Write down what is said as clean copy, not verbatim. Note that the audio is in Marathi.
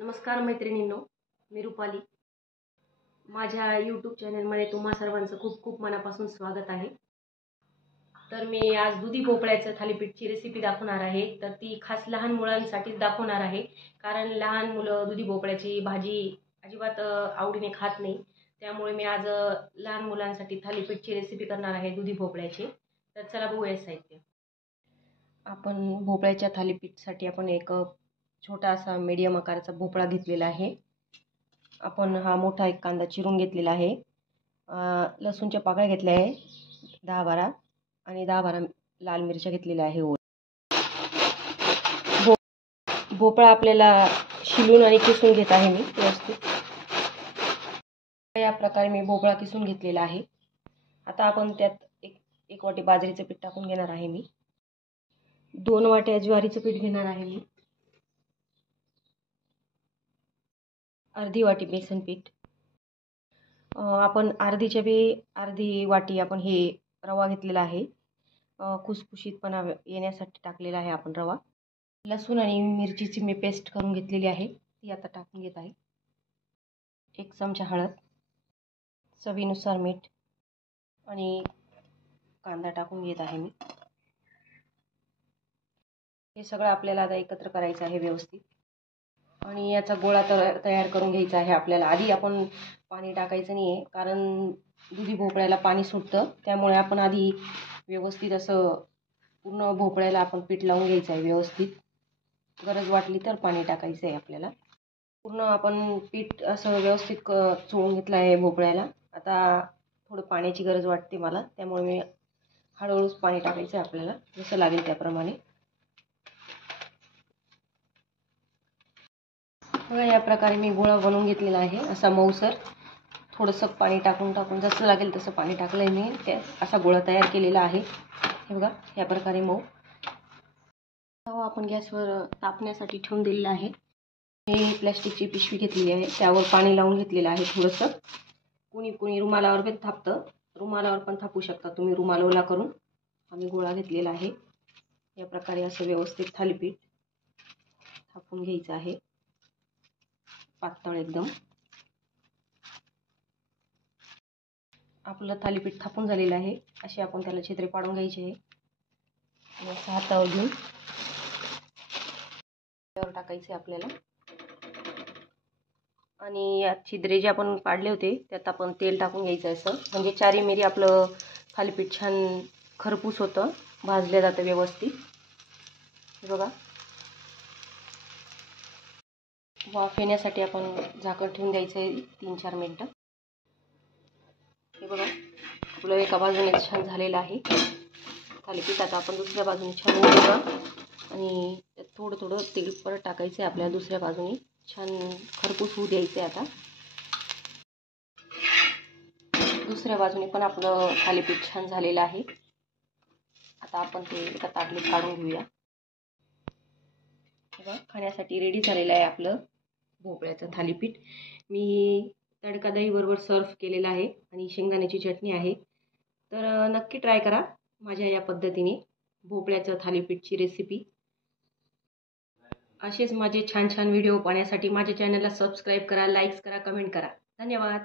नमस्कार मैत्रिणींनो, मी रुपाली. माझ्या यूट्यूब चॅनलमध्ये तुम्हा सर्वांचं खूप खूप मनापासून स्वागत आहे. तर मी आज दुधी भोपळ्याचं थालीपीठची रेसिपी दाखवणार आहे. तर ती खास लहान मुलांसाठीच दाखवणार आहे, कारण लहान मुलं दुधी भोपळ्याची भाजी अजिबात आवडीने खात नाही. त्यामुळे मी आज लहान मुलांसाठी थालीपीठची रेसिपी करणार आहे दुधी भोपळ्याची. तर चला बघूया साहित्य. आपण भोपळ्याच्या थालीपीठसाठी आपण एक छोटा असा मीडियम आकाराचा भोपळा घेतलेला आहे. आपण हा मोठा एक कांदा चिरून घेतलेला आहे. लसूणच्या पाकळ्या घेतल्या आहे 10-12 आणि 10-12 लाल मिरच्या घेतलेल्या आहे. भोपळा आपल्याला शिलून आणि किसून घेत आहे मी व्यवस्थित. या प्रकारे मी भोपळा किसून घेतलेला आहे. आता आपण त्यात एक वाटी बाजरीचं पीठ टाकून घेणार आहे मी. 2 वाट्या ज्वारीचं पीठ घेणार आहे मी. अर्धी वाटी बेसन पीठ. आपण अर्धी वाटी आपण हे रवा घेतलेला आहे. खुसखुशीतपणा येण्यासाठी टाकलेला आहे आपण रवा. लसूण आणि मिरचीची मी पेस्ट करून घेतलेली आहे, ती आता टाकून घेत आहे. 1 चमचा हळद, चवीनुसार मीठ आणि कांदा टाकून घेत आहे मी. हे सगळं आपल्याला आता एकत्र करायचं आहे व्यवस्थित आणि याचा गोळा तयार करून घ्यायचा आहे आपल्याला. आधी आपण पाणी टाकायचं नाही आहे, कारण दुधी भोपळ्याला पाणी सुटतं. त्यामुळे आपण आधी व्यवस्थित असं पूर्ण भोपळ्याला आपण पीठ लावून घ्यायचं आहे व्यवस्थित. गरज वाटली तर पाणी टाकायचं आहे आपल्याला. पूर्ण आपण पीठ असं व्यवस्थित चोळून घेतलं आहे भोपळ्याला. आता थोडं पाण्याची गरज वाटते मला, त्यामुळे मी हळूहळूच पाणी टाकायचं आहे आपल्याला, जसं लागेल त्याप्रमाणे. बघा, या प्रकारे मी गोळा बनवून घेतलेला आहे असा मऊसर. थोडंसं पाणी टाकून जसं लागेल तसं पाणी टाकलं आहे मी. त्या असा गोळा तयार केलेला आहे. हे बघा, या प्रकारे मऊ. तवा आपण गॅसवर तापण्यासाठी ठेवून दिलेला आहे. हे प्लॅस्टिकची पिशवी घेतलेली आहे, त्यावर पाणी लावून घेतलेलं आहे थोडंसं. कुणी रुमालावर पण थापतं, रुमालावर पण थापू शकता तुम्ही. रुमाल ओला करून आम्ही गोळा घेतलेला आहे. या प्रकारे असं व्यवस्थित थालीपीठ थापून घ्यायचं आहे, पातळ एकदम. आपलं थालीपीठ थापून झालेलं आहे. असे आपण त्याला छिद्रे पाडून घ्यायचे आहे. असं हातावर घेऊन त्यावर टाकायचे आपल्याला. आणि या छिद्रे जे आपण पाडले होते त्यात आपण तेल टाकून घ्यायचं असं, म्हणजे चारी मेरी आपलं थालीपीठ छान खरपूस होतं, भाजलं जातं व्यवस्थित. हे बघा, वाफ येण्यासाठी आपण झाकण ठेवून द्यायचं आहे 3-4 मिनटं. हे बघा, आपलं एका बाजूने छान झालेलं आहे थालीपीठ. आता आपण दुसऱ्या बाजूने छान घ्यायचं आणि थोडं तेल परत टाकायचं आहे आपल्याला. दुसऱ्या बाजूने छान खरपूस होऊ द्यायचं आहे. आता दुसऱ्या बाजूने पण आपलं थालीपीठ छान झालेलं आहे. आता आपण ते एका ताटलीत काढून घेऊया. बघा, खाण्यासाठी रेडी झालेलं आहे आपलं भोपळ्याचं थालीपीठ. मी तडका दही बरोबर सर्व केलेला आहे आणि शेंगदाण्याची चटणी आहे. तर नक्की ट्राय करा माझ्या या पद्धतीने भोपळ्याचं थालीपीठची रेसिपी. असेच माझे छान छान व्हिडिओ पाहण्यासाठी माझ्या चॅनलला सबस्क्राईब करा, लाईक्स करा, कमेंट करा. धन्यवाद.